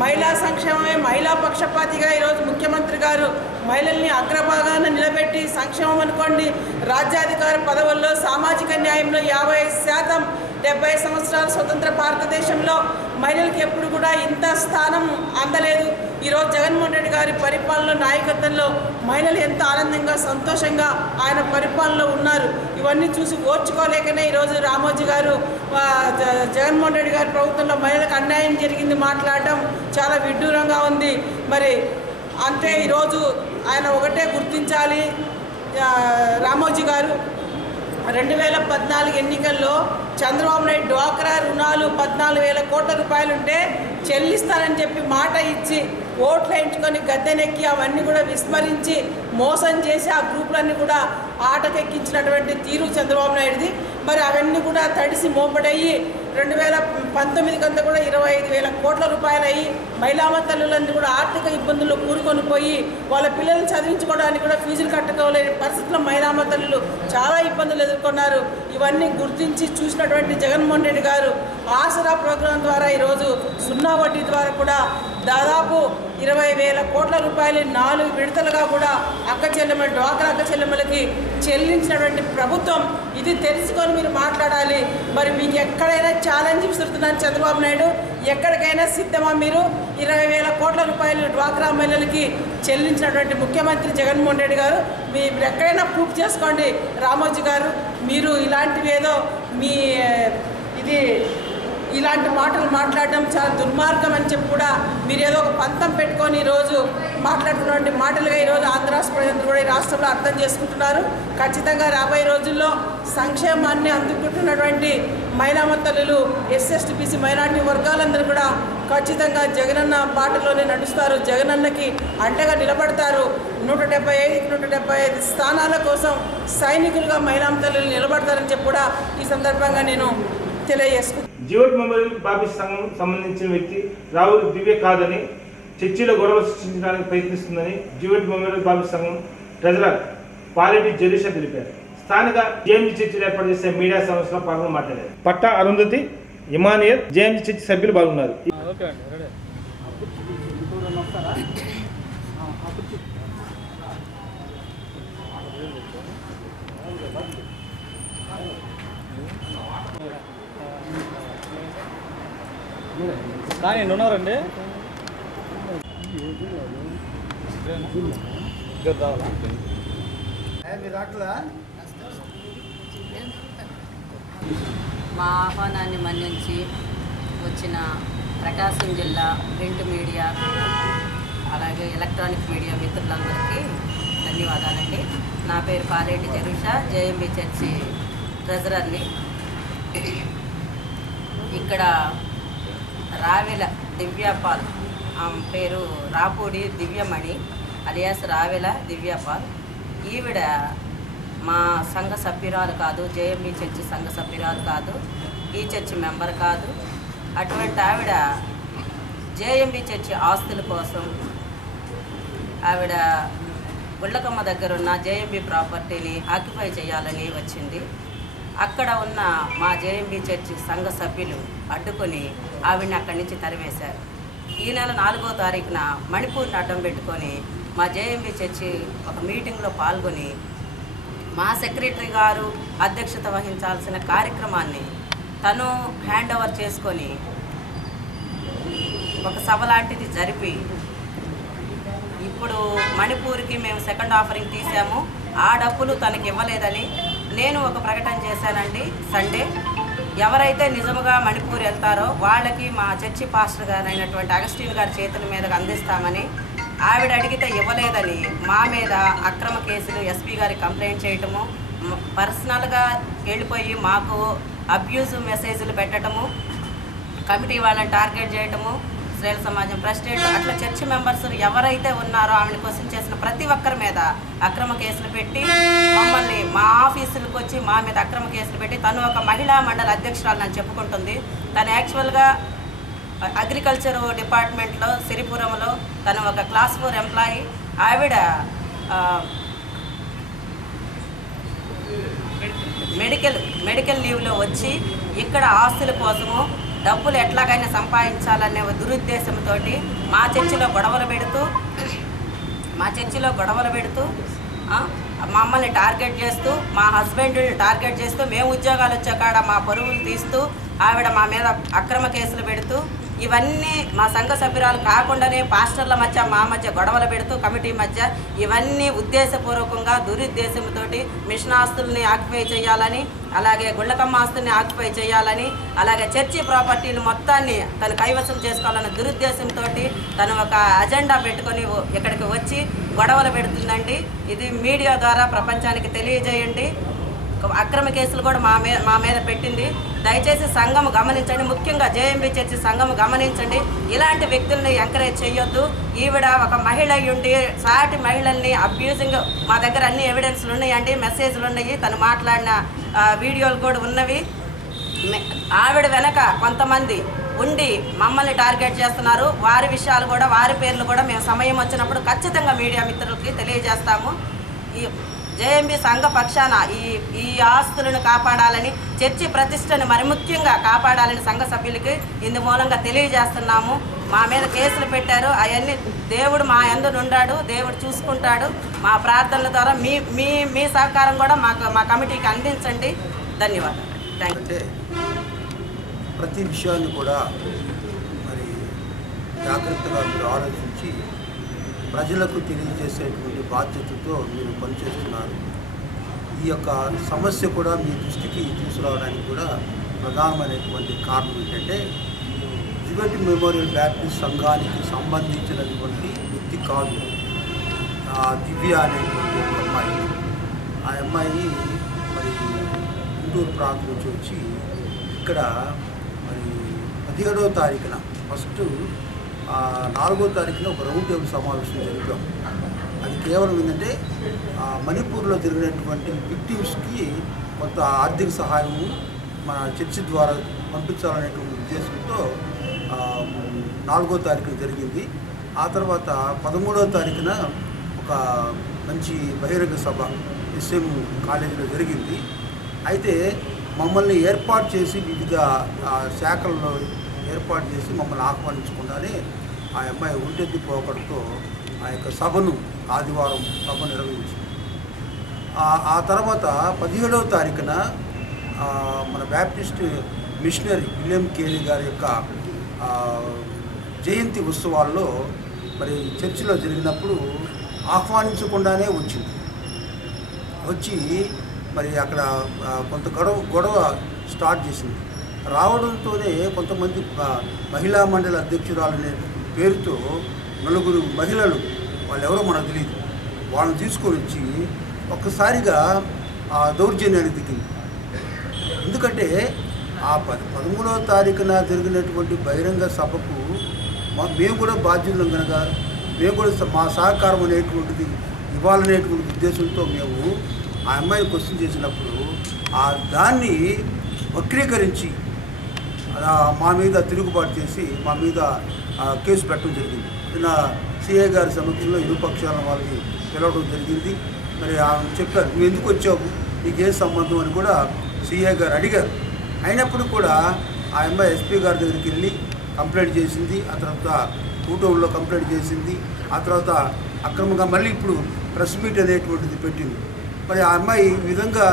మహిళా సంక్షేమమే మహిళా పక్షపాతిగా ఈరోజు ముఖ్యమంత్రి గారు మహిళల్ని అగ్రభాగాన నిలబెట్టి సంక్షేమం అనుకోండి రాజ్యాధికార పదవుల్లో సామాజిక న్యాయంలో 55%, 70 సంవత్సరాల స్వతంత్ర భారతదేశంలో మహిళలకు ఎప్పుడు కూడా ఇంత స్థానం అందలేదు. ఈరోజు జగన్మోహన్ రెడ్డి గారి పరిపాలన నాయకత్వంలో మహిళలు ఎంత ఆనందంగా సంతోషంగా ఆయన పరిపాలనలో ఉన్నారు. ఇవన్నీ చూసి ఓర్చుకోలేకనే ఈరోజు రామోజీ గారు జగన్మోహన్ రెడ్డి గారి ప్రభుత్వంలో మహిళలకు అన్యాయం జరిగింది మాట్లాడటం చాలా విడ్డూరంగా ఉంది. మరి అంటే ఈరోజు ఆయన ఒకటే గుర్తించాలి, రామోజీ గారు 2014 ఎన్నికల్లో చంద్రబాబు నాయుడు డ్వాక్రా రుణాలు 14,000 కోట్ల రూపాయలుంటే చెల్లిస్తానని చెప్పి మాట ఇచ్చి ఓట్లు వేయించుకొని గద్దెనెక్కి అవన్నీ కూడా విస్మరించి మోసం చేసి ఆ గ్రూపులన్నీ కూడా ఆటకెక్కించినటువంటి తీరు చంద్రబాబు నాయుడుది. మరి అవన్నీ కూడా తడిసి మోపడయ్యి 2019 కంతా కూడా 25,000 కోట్ల రూపాయలు అయ్యి మహిళా తల్లులన్నీ కూడా ఆర్థిక ఇబ్బందుల్లో కూరుకొని పోయి వాళ్ళ పిల్లల్ని చదివించుకోవడానికి కూడా ఫీజులు కట్టుకోలేని పరిస్థితుల్లో మహిళా తల్లులు చాలా ఇబ్బందులు ఎదుర్కొన్నారు. ఇవన్నీ గుర్తించి చూసినటువంటి జగన్మోహన్ రెడ్డి గారు ఆసరా ప్రోగ్రాం ద్వారా ఈరోజు 0 వడ్డీ ద్వారా కూడా దాదాపు 20,000 కోట్ల రూపాయలు 4 విడతలుగా కూడా డ్వాక్రా అక్క చెల్లెమ్మలకి చెల్లించినటువంటి ప్రభుత్వం. ఇది తెలుసుకొని మీరు మాట్లాడాలి. మరి మీకు ఎక్కడైనా ఛాలెంజ్ విసురుతున్నాను చంద్రబాబు నాయుడు, ఎక్కడికైనా సిద్ధమా మీరు? 20,000 కోట్ల రూపాయలు డ్వాక్రా మహిళలకి చెల్లించినటువంటి ముఖ్యమంత్రి జగన్మోహన్ రెడ్డి గారు మీరు ఎక్కడైనా ప్రూఫ్ చేసుకోండి. రామోజీ గారు మీరు ఇలాంటివి ఏదో మీ ఇది ఇలాంటి మాటలు మాట్లాడడం చాలా దుర్మార్గం అని చెప్పి కూడా మీరు ఏదో ఒక పంతం పెట్టుకొని ఈరోజు మాట్లాడుతున్నటువంటి మాటలుగా ఈరోజు ఆంధ్ర రాష్ట్ర ప్రజలు కూడా ఈ రాష్ట్రంలో అర్థం చేసుకుంటున్నారు. ఖచ్చితంగా రాబోయే రోజుల్లో సంక్షేమాన్ని అందుకుంటున్నటువంటి మహిళా తల్లులు ఎస్సీ బీసీ మైనార్టీ వర్గాలందరూ కూడా ఖచ్చితంగా జగనన్న బాటలోనే నడుస్తారు, జగనన్నకి అండగా నిలబడతారు. 175 స్థానాల కోసం సైనికులుగా మహిళా తల్లులు నిలబడతారని చెప్పి కూడా ఈ సందర్భంగా నేను తెలియజేసుకుంటున్నాను. జీవోట్ మెమోరియల్ బాబీ సంఘం సంబంధించిన వ్యక్తి రావుల దివ్య కాదని చర్చిలో గొడవలు సృష్టించడానికి ప్రయత్నిస్తుందని జ్యూవెట్ మెమోరియల్ బాబు సంఘం ట్రెజరర్ పాలెటి జెరూషా తెలిపారు. స్థానిక జేఎంజీ చర్చిలో ఏర్పాటు చేసే మీడియా సమావేశంలో పాల్గొని మాట్లాడారు. పట్టా అరుంధతి, ఇమానియల్ జేఎంజీ చర్చి సభ్యులు పాల్గొన్నారు. ఉన్నారండి మా ఆహ్వానాన్ని మన్నించి వచ్చిన ప్రకాశం జిల్లా ప్రింట్ మీడియా అలాగే ఎలక్ట్రానిక్ మీడియా మిత్రులందరికీ ధన్యవాదాలండి. నా పేరు పాలెటి జెరూషా, జేఎంబీ చర్చి ట్రెజరర్ని. ఇక్కడ రావెల దివ్యాపాల్, ఆమె పేరు రాపూడి దివ్యమణి అలియాస్ రావెల దివ్యాపాల్. ఈవిడ మా సంఘ సభ్యురాలు కాదు, జేఎంబీ చర్చి సంఘ సభ్యురాలు కాదు, ఈ చర్చి మెంబర్ కాదు. అటువంటి ఆవిడ జేఎంబీ చర్చి ఆస్తుల కోసం ఆవిడ గుళ్ళకమ్మ దగ్గర ఉన్న జేఎంబీ ప్రాపర్టీని ఆక్యుపై చేయాలని వచ్చింది. అక్కడ ఉన్న మా జేఎంబీ చర్చి సంఘ సభ్యులు అడ్డుకొని ఆవిడని అక్కడి నుంచి తరివేశారు. ఈ నెల 4వ తారీఖున మణిపూర్ని అడ్డం పెట్టుకొని మా జేఎంబీ చర్చి ఒక మీటింగ్లో పాల్గొని మా సెక్రటరీ గారు అధ్యక్షత వహించాల్సిన కార్యక్రమాన్ని తను హ్యాండ్ ఓవర్ చేసుకొని ఒక సభ లాంటిది జరిపి ఇప్పుడు మణిపూర్కి మేము సెకండ్ ఆఫరింగ్ తీసాము, ఆ డబ్బులు తనకి ఇవ్వలేదని నేను ఒక ప్రకటన చేశానండి. సండే ఎవరైతే నిజముగా మణిపూర్ వెళ్తారో వాళ్ళకి మా చర్చి పాస్టర్ గారు అయినటువంటి అగస్టిన్ గారి చేతుల మీదకి అందిస్తామని ఆవిడ అడిగితే ఇవ్వలేదని మా మీద అక్రమ కేసులు ఎస్పీ గారికి కంప్లైంట్ చేయటము, పర్సనల్గా వెళ్ళిపోయి మాకు అబ్యూజ్ మెసేజ్లు పెట్టడము, కమిటీ వాళ్ళని టార్గెట్ చేయటము, శ్రేల సమాజం ప్రెసిడెంట్ అట్లా చర్చి మెంబర్స్ ఎవరైతే ఉన్నారో ఆమెను క్వశ్చన్ చేసిన ప్రతి ఒక్కరి మీద అక్రమ కేసులు పెట్టి మమ్మల్ని మా ఆఫీసులకు వచ్చి మా మీద అక్రమ కేసులు పెట్టి తను ఒక మహిళా మండలి అధ్యక్షురాలు అని చెప్పుకుంటుంది. తను యాక్చువల్గా అగ్రికల్చర్ డిపార్ట్మెంట్లో సిరిపురంలో తను ఒక క్లాస్ 4 ఎంప్లాయీ. ఆవిడ మెడికల్ లీవ్లో వచ్చి ఇక్కడ ఆస్తుల కోసము డబ్బులు ఎట్లాగైనా సంపాదించాలనే దురుద్దేశంతో మా చర్చిలో గొడవలు పెడుతూ మమ్మల్ని టార్గెట్ చేస్తూ, మా హస్బెండ్ని టార్గెట్ చేస్తూ, మేము ఉద్యోగాలు వచ్చాకాడ మా పరువులు తీస్తూ ఆవిడ మా మీద అక్రమ కేసులు పెడుతూ, ఇవన్నీ మా సంఘ సభ్యురాలు కాకుండానే పాస్టర్ల మధ్య మా మధ్య గొడవలు పెడుతూ కమిటీ మధ్య ఇవన్నీ ఉద్దేశపూర్వకంగా దురుద్దేశంతో మిషన్ ఆస్తుల్ని ఆక్యుపై చేయాలని, అలాగే గుళ్ళకమ్మ ఆస్తుల్ని ఆక్యుపై చేయాలని, అలాగే చర్చి ప్రాపర్టీలు మొత్తాన్ని తను కైవసం చేసుకోవాలన్న దురుద్దేశంతో తను ఒక అజెండా పెట్టుకొని ఇక్కడికి వచ్చి గొడవలు పెడుతుందండి. ఇది మీడియా ద్వారా ప్రపంచానికి తెలియజేయండి. అక్రమ కేసులు కూడా మా మీద పెట్టింది. దయచేసి సంఘం గమనించండి, ముఖ్యంగా జేఎంబీ చర్చి సంఘం గమనించండి. ఇలాంటి వ్యక్తుల్ని ఎంకరేజ్ చేయొద్దు. ఈవిడ ఒక మహిళ ఉండి సాటి మహిళల్ని అబ్యూజింగ్, మా దగ్గర అన్ని ఎవిడెన్స్లు ఉన్నాయండి, మెసేజ్లు ఉన్నాయి, తను మాట్లాడిన వీడియోలు కూడా ఉన్నవి. ఆవిడ వెనక కొంతమంది ఉండి మమ్మల్ని టార్గెట్ చేస్తున్నారు. వారి విషయాలు కూడా, వారి పేర్లు కూడా మేము సమయం వచ్చినప్పుడు ఖచ్చితంగా మీడియా మిత్రులకి తెలియజేస్తాము. ఈ జేఎంబీ సంఘ పక్షాన ఈ ఆస్తులను కాపాడాలని, చర్చి ప్రతిష్టను మరి ముఖ్యంగా కాపాడాలని సంఘ సభ్యులకి ఇందు మూలంగా తెలియజేస్తున్నాము. మా మీద కేసులు పెట్టారు, అవన్నీ దేవుడు మా యందు ఉన్నాడు, దేవుడు చూసుకుంటాడు. మా ప్రార్థనల ద్వారా మీ సహకారం కూడా మా కమిటీకి అందించండి. ధన్యవాదాలు. Thank you. ప్రతి విషయాన్ని కూడా మరి జాగ్రత్తగా మీరు ఆలోచించి ప్రజలకు తెలియజేసేటువంటి బాధ్యతతో మీరు పనిచేస్తున్నారు. ఈ యొక్క సమస్య కూడా మీ దృష్టికి తీసుకురావడానికి కూడా ప్రధానమైనటువంటి కారణం ఏంటంటే, జ్యూవెట్ మెమోరియల్ బ్యాప్టిస్ట్ సంఘానికి సంబంధించినటువంటి వ్యక్తి కాదు దివ్య అనేటువంటి ఒక అమ్మాయి. ఆ అమ్మాయి మరి గుంటూరు ప్రాంతం నుంచి వచ్చి ఇక్కడ మరి 17వ తారీఖున ఫస్ట్ 4వ తారీఖున ఒక రౌండ్ టేబుల్ సమావేశం జరిపాం. అది కేవలం ఏంటంటే మణిపూర్లో జరిగినటువంటి విక్టిమ్స్కి కొంత ఆర్థిక సహాయము మన చర్చి ద్వారా పంపించాలనేటువంటి ఉద్దేశంతో 4వ తారీఖున జరిగింది. ఆ తర్వాత 13వ తారీఖున ఒక మంచి బహిరంగ సభ ఎస్ఎం కాలేజీలో జరిగింది. అయితే మమ్మల్ని ఏర్పాటు చేసి వివిధ శాఖల్లో ఏర్పాటు చేసి మమ్మల్ని ఆహ్వానించకుండానే ఆ అమ్మాయి ఒంటెత్తి పోకడంతో ఆ యొక్క సభను ఆదివారం సభ నిర్వహించింది. ఆ తర్వాత 17వ తారీఖున మన బ్యాప్టిస్ట్ మిషనరీ విలియం కేరీ గారి యొక్క జయంతి ఉత్సవాల్లో మరి చర్చిలో జరిగినప్పుడు ఆహ్వానించకుండానే వచ్చి మరి అక్కడ కొంత గొడవ స్టార్ట్ చేసింది. రావడంతోనే కొంతమంది మహిళా మండలి అధ్యక్షురాలనే పేరుతో 4 మహిళలు, వాళ్ళు ఎవరో మనకు తెలియదు, వాళ్ళని తీసుకొని వచ్చి ఒక్కసారిగా దౌర్జన్యానికి దిగింది. ఎందుకంటే ఆ 13వ తారీఖున జరిగినటువంటి బహిరంగ సభకు మేము కూడా బాధ్యులం కనుక మేము కూడా మా సహకారం అనేటువంటిది ఇవ్వాలనేటువంటి ఉద్దేశంతో మేము ఆ అమ్మాయిని క్వశ్చన్ చేసినప్పుడు దాన్ని వక్రీకరించి మా మీద తిరుగుబాటు చేసి మా మీద కేసు పెట్టడం జరిగింది. నిన్న సిఐ గారి సమక్షంలో ఇరు పక్షాల వాళ్ళని పిలవడం జరిగింది. మరి ఆమె చెప్పారు, నువ్వు ఎందుకు వచ్చావు, నీకేం సంబంధం అని కూడా సిఐ గారు అడిగారు. అయినప్పుడు కూడా ఆ అమ్మాయి ఎస్పీ గారి దగ్గరికి వెళ్ళి కంప్లైంట్ చేసింది. ఆ తర్వాత కూటమిలో కంప్లైంట్ చేసింది. ఆ తర్వాత అక్రమంగా మళ్ళీ ఇప్పుడు ప్రెస్ మీట్ అనేటువంటిది పెట్టింది. మరి ఆ అమ్మాయి ఈ విధంగా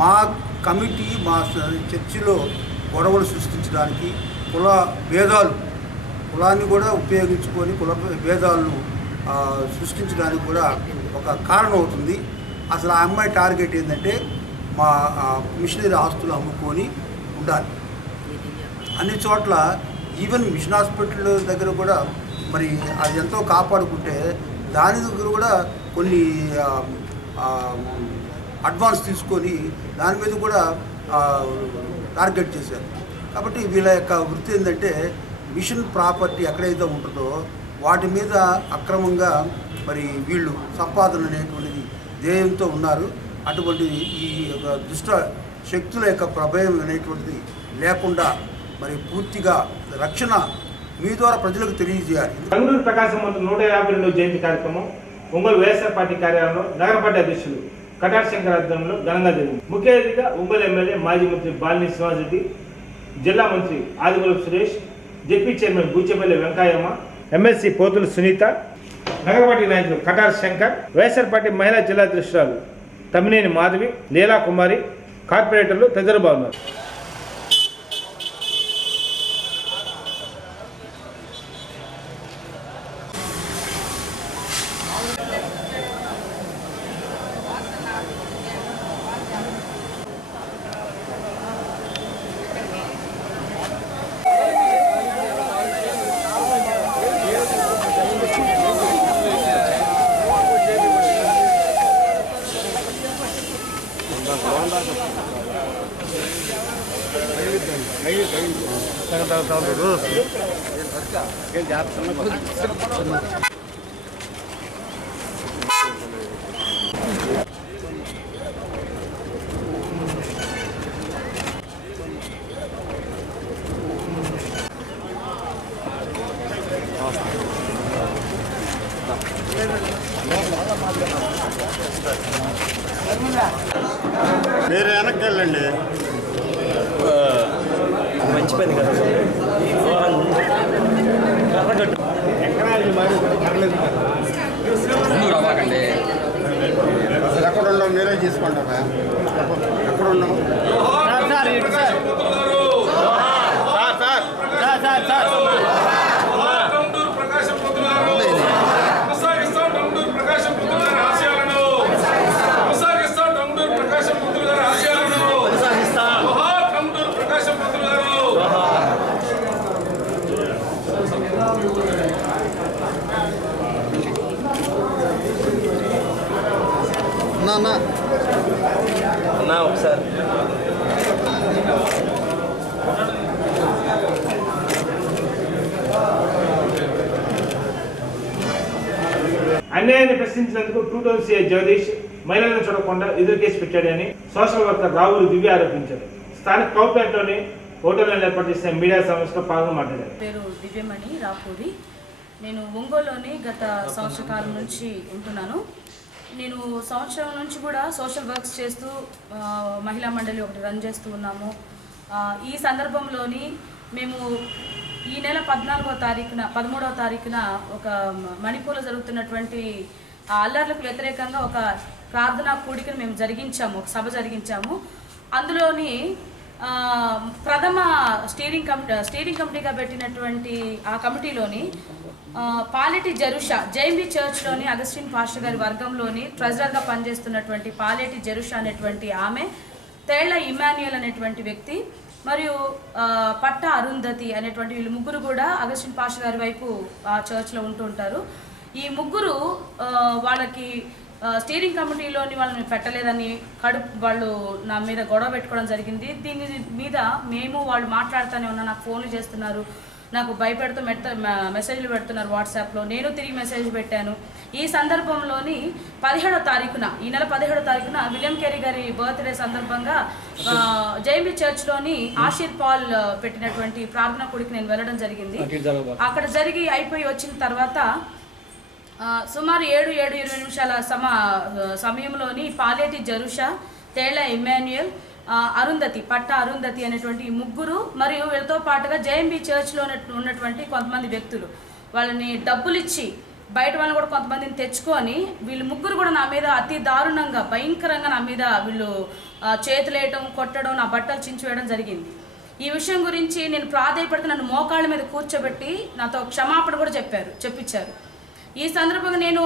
మా కమిటీ మా చర్చిలో గొడవలు సృష్టించడానికి కులాన్ని కూడా ఉపయోగించుకొని కుల భేదాలను సృష్టించడానికి కూడా ఒక కారణం అవుతుంది. అసలు ఆ అమ్మాయి టార్గెట్ ఏంటంటే మా మిషనరీ ఆస్తులు అమ్ముకొని ఉండాలి. అన్ని చోట్ల ఈవెన్ మిషన్ హాస్పిటల్ దగ్గర కూడా మరి అది ఎంతో కాపాడుకుంటే దాని దగ్గర కూడా కొన్ని అడ్వాన్స్ తీసుకొని దాని మీద కూడా టార్గెట్ చేశారు. కాబట్టి వీళ్ళ యొక్క వృత్తి ఏంటంటే మిషన్ ప్రాపర్టీ ఎక్కడైతే ఉంటుందో వాటి మీద అక్రమంగా మరి వీళ్ళు సంపాదన అనేటువంటిది ధ్యేయంతో ఉన్నారు. అటువంటి ఈ యొక్క దుష్ట శక్తుల యొక్క ప్రభావం అనేటువంటిది లేకుండా మరి పూర్తిగా రక్షణ మీ ద్వారా ప్రజలకు తెలియజేయాలి. టంగుటూరి ప్రకాశం పంతులు 152వ జయంతి కార్యక్రమం ఒంగోలు వైఎస్ఆర్ పార్టీ కార్యాలయంలో నగర పార్టీ అధ్యక్షులు కటార్ శంకర్ ఆధ్వర్యంలో ఘనంగా జరిగింది. ముఖ్య అతిథిగా ఒంగోలు ఎమ్మెల్యే మాజీ మంత్రి బాలినేని శ్రీనివాసరెడ్డి, జిల్లా మంత్రి Adimulapu Suresh, ZP chairman Bucheppalli Venkayamma, MLC Pothula Sunitha, నగర పార్టీ నాయకులు కటార్ శంకర్, వైఎస్ఆర్ పార్టీ మహిళా జిల్లా అధ్యక్షురాలు తమ్మినేని మాధవి, లీలా కుమారి, కార్పొరేటర్లు తదితరులు బాగున్నారు. మీరు వెనక్కి వెళ్ళండి. మంచి పని కదా ఎక్కడ ఉండవు మీరే తీసుకోండి. ఎక్కడ ఉండవు అన్నా ఒకసారి అన్యాయాన్ని ప్రశ్నించినందుకు 2000 CI జగదీష్ మహిళలను చూడకుండా ఎదురు కేసు పెట్టాడని సోషల్ వర్కర్ రావులు దివ్య ఆరోపించారు. స్థానిక క్లబ్ ప్లాంట్లోని హోటల్లో ఏర్పాటు చేసిన మీడియా సమావేశంలో పాల్గొని మాట్లాడారు. పేరు దివ్యమణి రాపూరి. నేను ఒంగోలులోని గత సంవత్సర కాలం నుంచి ఉంటున్నాను. నేను సంవత్సరం నుంచి కూడా సోషల్ వర్క్స్ చేస్తూ మహిళా మండలి ఒకటి రన్ చేస్తూ ఉన్నాము. ఈ సందర్భంలోని మేము ఈ నెల 13వ తారీఖున ఒక మణిపూర్లో జరుగుతున్నటువంటి అల్లర్లకు వ్యతిరేకంగా ఒక ప్రార్థనా కూడికను మేము ఒక సభ జరిగించాము. అందులోని ప్రథమ స్టీరింగ్ కమిటీగా పెట్టినటువంటి ఆ కమిటీలోని పాలేటి జరుషా జేఎంబీ చర్చ్లోని అగస్టిన్ పాస్టర్ గారి వర్గంలోని ట్రెజరర్గా పనిచేస్తున్నటువంటి పాలేటి జరుషా అనేటువంటి ఆమె, తేళ్ల ఇమాన్యుయల్ అనేటువంటి వ్యక్తి మరియు పట్ట అరుంధతి అనేటువంటి వీళ్ళు ముగ్గురు కూడా అగస్టిన్ పాస్టర్ గారి వైపు ఆ చర్చ్లో ఉంటూ ఉంటారు. ఈ ముగ్గురు వాళ్ళకి స్టీరింగ్ కమిటీలోని వాళ్ళని పెట్టలేదని వాళ్ళు నా మీద గొడవ పెట్టుకోవడం జరిగింది. దీని మీద వాళ్ళు మాట్లాడుతూనే ఉన్నా, నాకు ఫోన్లు చేస్తున్నారు, నాకు భయపెడుతూ మెసేజ్లు పెడుతున్నారు వాట్సాప్లో. నేను తిరిగి మెసేజ్ పెట్టాను. ఈ సందర్భంలోని ఈ నెల 17వ తారీఖున విలియం కేరీ గారి బర్త్డే సందర్భంగా జేఎంబీ చర్చ్లోని ఆషిర్ పాల్ పెట్టినటువంటి ప్రార్థనా కూడికి నేను వెళ్ళడం జరిగింది. అక్కడ జరిగి అయిపోయి వచ్చిన తర్వాత సుమారు 7:20 నిమిషాల సమయంలోని పాలేటి జరుషా, తేళ్ల ఇమాన్యుయల్, పట్ట అరుంధతి అనేటువంటి ముగ్గురు మరియు వీళ్ళతో పాటుగా జేఎంబీ చర్చ్లో ఉన్నటువంటి కొంతమంది వ్యక్తులు వాళ్ళని డబ్బులు ఇచ్చి బయట వాళ్ళని కూడా కొంతమందిని తెచ్చుకొని వీళ్ళు ముగ్గురు కూడా నా మీద అతి దారుణంగా భయంకరంగా నా మీద వీళ్ళు చేతులేయటం, కొట్టడం, నా బట్టలు చించివేయడం జరిగింది. ఈ విషయం గురించి నేను ప్రాధాయపడితే నన్ను మోకాళ్ళ మీద కూర్చోబెట్టి నాతో క్షమాపణ కూడా చెప్పించారు. ఈ సందర్భంగా నేను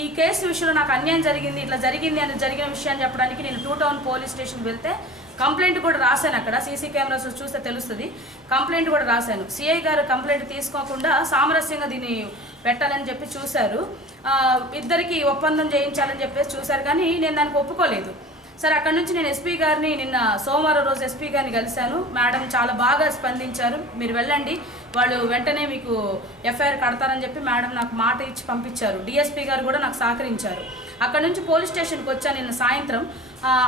ఈ కేసు విషయంలో నాకు అన్యాయం జరిగింది, ఇట్లా జరిగిన విషయాన్ని చెప్పడానికి నేను 2 టౌన్ పోలీస్ స్టేషన్కి వెళ్తే కంప్లైంట్ కూడా రాశాను. అక్కడ సీసీ కెమెరాస్ చూస్తే తెలుస్తుంది. కంప్లైంట్ కూడా రాశాను. సిఐ గారు కంప్లైంట్ తీసుకోకుండా సామరస్యంగా దీన్ని పెట్టాలని చెప్పి చూశారు. ఇద్దరికి ఒప్పందం చేయించాలని చెప్పేసి చూశారు, కానీ నేను దానికి ఒప్పుకోలేదు. సరే, అక్కడ నుంచి నేను ఎస్పీ గారిని నిన్న సోమవారం రోజు ఎస్పీ గారిని కలిశాను. మేడం చాలా బాగా స్పందించారు, మీరు వెళ్ళండి, వాళ్ళు వెంటనే మీకు ఎఫ్ఐఆర్ కడతారని చెప్పి మేడం నాకు మాట ఇచ్చి పంపించారు. డిఎస్పీ గారు కూడా నాకు సహకరించారు. అక్కడ నుంచి పోలీస్ స్టేషన్కి వచ్చాను. నిన్న సాయంత్రం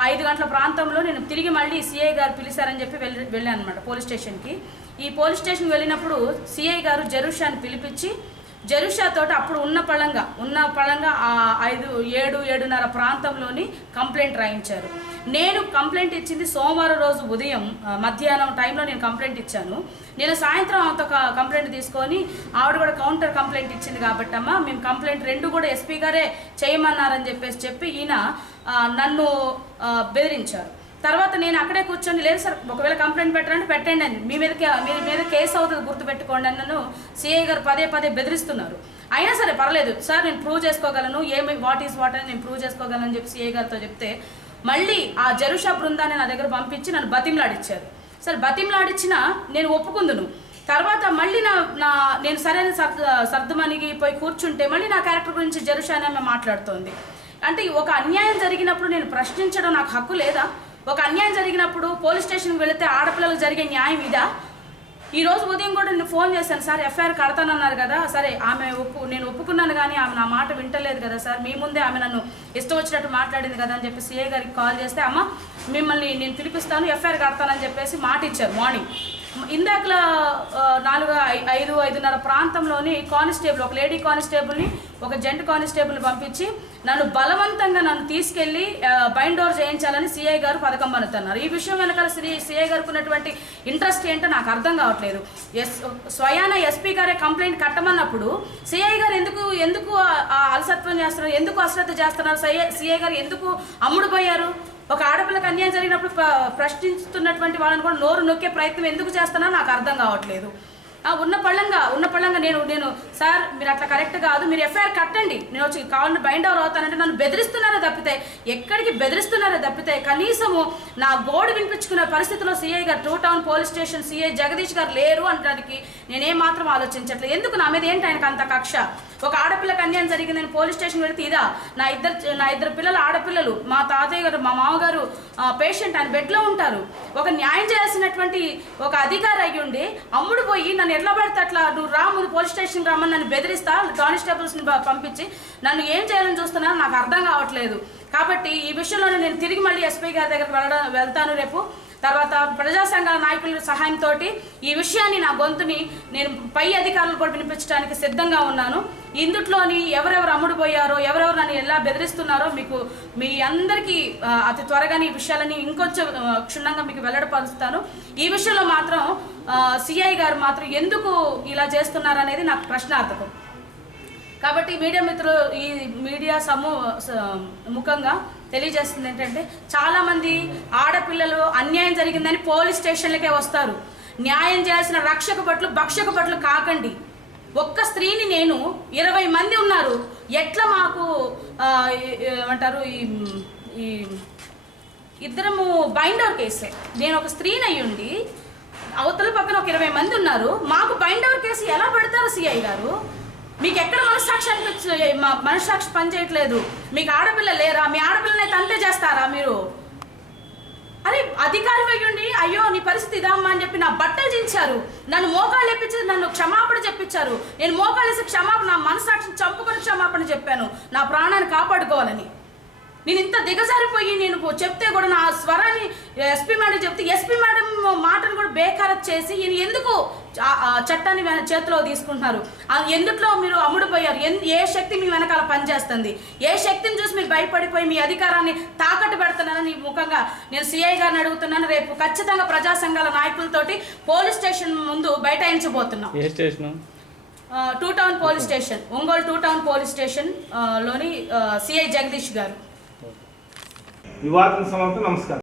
5 గంటల ప్రాంతంలో నేను తిరిగి మళ్ళీ సిఐ గారు పిలిచారని చెప్పి వెళ్ళాను అనమాట పోలీస్ స్టేషన్కి. ఈ పోలీస్ స్టేషన్కి వెళ్ళినప్పుడు సిఐ గారు జరుషాని పిలిపించి జరుషాతో అప్పుడు ఉన్న పళంగా 7:30 ప్రాంతంలోని కంప్లైంట్ రాయించారు. నేను కంప్లైంట్ ఇచ్చింది సోమవారం రోజు ఉదయం మధ్యాహ్నం టైంలో నేను కంప్లైంట్ ఇచ్చాను. నేను సాయంత్రం ఆమెతో కంప్లైంట్ తీసుకొని ఆవిడ కూడా కౌంటర్ కంప్లైంట్ ఇచ్చింది కాబట్టి మేము కంప్లైంట్ 2 కూడా ఎస్పీ గారే చేయమన్నారని చెప్పి ఈయన నన్ను బెదిరించారు. తర్వాత నేను అక్కడే కూర్చొని, లేదు సార్, ఒకవేళ కంప్లైంట్ పెట్టారంటే పెట్టండి అని, మీ మీద కేసు అవుతుంది గుర్తుపెట్టుకోండి అని నన్ను సిఐ గారు పదే బెదిరిస్తున్నారు. అయినా సరే పర్లేదు సార్, నేను ప్రూవ్ చేసుకోగలను, వాట్ అని నేను ప్రూవ్ చేసుకోగలను చెప్పి సిఐ గారితో చెప్తే మళ్ళీ ఆ జరుషా బృందాన్ని నా దగ్గర పంపించి నన్ను బతిమలాడిచ్చారు. సరే, బతిమలాడిచ్చినా నేను ఒప్పుకుందును. తర్వాత మళ్ళీ నేను సరైన సర్దుమణిగి పోయి కూర్చుంటే మళ్ళీ నా క్యారెక్టర్ గురించి జరుషా ఆమె మాట్లాడుతోంది. అంటే ఒక అన్యాయం జరిగినప్పుడు నేను ప్రశ్నించడం నాకు హక్కు లేదా? ఒక అన్యాయం జరిగినప్పుడు పోలీస్ స్టేషన్కి వెళితే ఆడపిల్లలకు జరిగే న్యాయం ఇదా? ఈరోజు ఉదయం కూడా నేను ఫోన్ చేశాను, సార్ ఎఫ్ఐఆర్ కడతానన్నారు కదా, సరే నేను ఒప్పుకున్నాను కానీ ఆమె నా మాట వింటలేదు కదా సార్, మీ ముందే ఆమె నన్ను ఇష్టం వచ్చినట్టు మాట్లాడింది కదా అని చెప్పి సిఐ గారికి కాల్ చేస్తే, అమ్మ మిమ్మల్ని నేను పిలిపిస్తాను, ఎఫ్ఐఆర్ కడతానని చెప్పేసి మాట ఇచ్చారు. మార్నింగ్ ఇందాకలా 5:30 ప్రాంతంలోని కానిస్టేబుల్, ఒక లేడీ కానిస్టేబుల్ని, ఒక జెంట్ కానిస్టేబుల్ని పంపించి నన్ను బలవంతంగా తీసుకెళ్లి బైండ్ ఓవర్ చేయించాలని సిఐ గారు పథకం పన్నుతున్నారు. ఈ విషయం వెనకాల సిఐ గారికి ఉన్నటువంటి ఇంట్రెస్ట్ ఏంటో నాకు అర్థం కావట్లేదు. స్వయాన ఎస్పీ గారే కంప్లైంట్ కట్టమన్నప్పుడు సిఐ గారు ఎందుకు అలసత్వం చేస్తున్నారు, ఎందుకు అశ్రద్ధ చేస్తున్నారు, సిఐ గారు ఎందుకు అమ్ముడుపోయారు? ఒక ఆడపిల్లకి అన్యాయం జరిగినప్పుడు ప్రశ్నిస్తున్నటువంటి వాళ్ళని కూడా నోరు నొక్కే ప్రయత్నం ఎందుకు చేస్తున్నారో నాకు అర్థం కావట్లేదు. ఉన్న పళ్ళంగా నేను సార్ మీరు అట్లా కరెక్ట్ కాదు, మీరు ఎఫ్ఐఆర్ కట్టండి, నేను వచ్చి కావాలని బైండ్ ఓవర్ అవుతానంటే నన్ను బెదిరిస్తున్నారే తప్పితే కనీసము నా గోడు వినిపించుకునే పరిస్థితిలో సిఐ గారు 2 town police station CI Jagadish గారు లేరు అనడానికి నేనేం మాత్రం ఆలోచించట్లేదు. ఎందుకు నా మీద ఏంటి ఆయనకు అంత కక్ష? ఒక ఆడపిల్లకి అన్యాయం జరిగింది, నేను పోలీస్ స్టేషన్ వెళితే ఇదా? నా ఇద్దరు పిల్లలు ఆడపిల్లలు, మా తాతయ్య గారు మా మామగారు పేషెంట్, ఆయన బెడ్లో ఉంటారు. ఒక న్యాయం చేయాల్సినటువంటి ఒక అధికారి అయ్యి ఉండి అమ్ముడు పోయి నన్ను ఎట్లా పడితే అట్లా నువ్వు రా ముందు పోలీస్ స్టేషన్కి రమ్మని నన్ను బెదిరిస్తా, కానిస్టేబుల్స్ని పంపించి నన్ను ఏం చేయాలని చూస్తున్నారో నాకు అర్థం కావట్లేదు. కాబట్టి ఈ విషయంలో నేను తిరిగి మళ్ళీ ఎస్పీ గారి దగ్గరికి వెళ్తాను రేపు. తర్వాత ప్రజా సంఘాల నాయకుల సహాయంతో ఈ విషయాన్ని నా గొంతుని నేను పై అధికారులు కూడా వినిపించడానికి సిద్ధంగా ఉన్నాను. ఇందుట్లోని ఎవరెవరు అమ్ముడుపోయారో, ఎవరెవరు నన్ను ఎలా బెదిరిస్తున్నారో మీ అందరికీ అతి త్వరగానే ఈ విషయాలని ఇంకొంచెం క్షుణ్ణంగా మీకు వెల్లడిపరుస్తాను. ఈ విషయంలో మాత్రం సిఐ గారు మాత్రం ఎందుకు ఇలా చేస్తున్నారు అనేది నాకు ప్రశ్నార్థకం. కాబట్టి మీడియా మిత్రులు, ఈ మీడియా ముఖంగా తెలియజేస్తుంది ఏంటంటే, చాలామంది ఆడపిల్లలు అన్యాయం జరిగిందని పోలీస్ స్టేషన్లకే వస్తారు. న్యాయం చేయాల్సిన రక్షక భక్షక భటులు కాకండి. ఒక్క స్త్రీని నేను 20 మంది ఉన్నారు, ఎట్లా మాకు ఏమంటారు, ఈ ఇద్దరము బైండర్ కేసే. నేను ఒక స్త్రీని అయ్యుండి అవతల పక్కన ఒక 20 మంది ఉన్నారు, మాకు బైండర్ కేసు ఎలా పెడతారు సిఐ గారు? మీకు ఎక్కడ మనస్సాక్షి పనిచేయట్లేదు? మీకు ఆడపిల్ల లేరా? మీ ఆడపిల్లని తంతే చేస్తారా మీరు? అరే అధికారి అయ్యండి, అయ్యో నీ పరిస్థితి ఇదమ్మా అని చెప్పి నా బట్టలు చించారు, నన్ను మోకాళ్ళు ఎప్పించి నన్ను క్షమాపణ చెప్పించారు. నేను మోకాళ్ళు వేసి నా మనస్సాక్షిని చంపుకొని క్షమాపణ చెప్పాను, నా ప్రాణాన్ని కాపాడుకోవాలని. నేను ఇంత దిగజారిపోయి నేను చెప్తే కూడా నా స్వరాన్ని ఎస్పీ మేడం చెప్తే ఎస్పీ మేడం మాటను కూడా బేఖారత్ చేసి ఈయన ఎందుకు చట్టాన్ని చేతిలో తీసుకుంటున్నారు? ఎందుట్లో మీరు అమ్ముడుపోయారు? ఏ శక్తి మీ వెనకాల పనిచేస్తుంది? ఏ శక్తిని చూసి మీరు భయపడిపోయి మీ అధికారాన్ని తాకట్టు పెడుతున్నారని ముఖంగా నేను సిఐ గారిని అడుగుతున్నాను. రేపు ఖచ్చితంగా ప్రజా సంఘాల నాయకులతోటి పోలీస్ స్టేషన్ ముందు బైఠాయించబోతున్నాం. ఏ station? 2 town police station, Ongole 2 town police station లోని సిఐ జగదీష్ గారు. వివాదం సమాప్తం. నమస్కారం.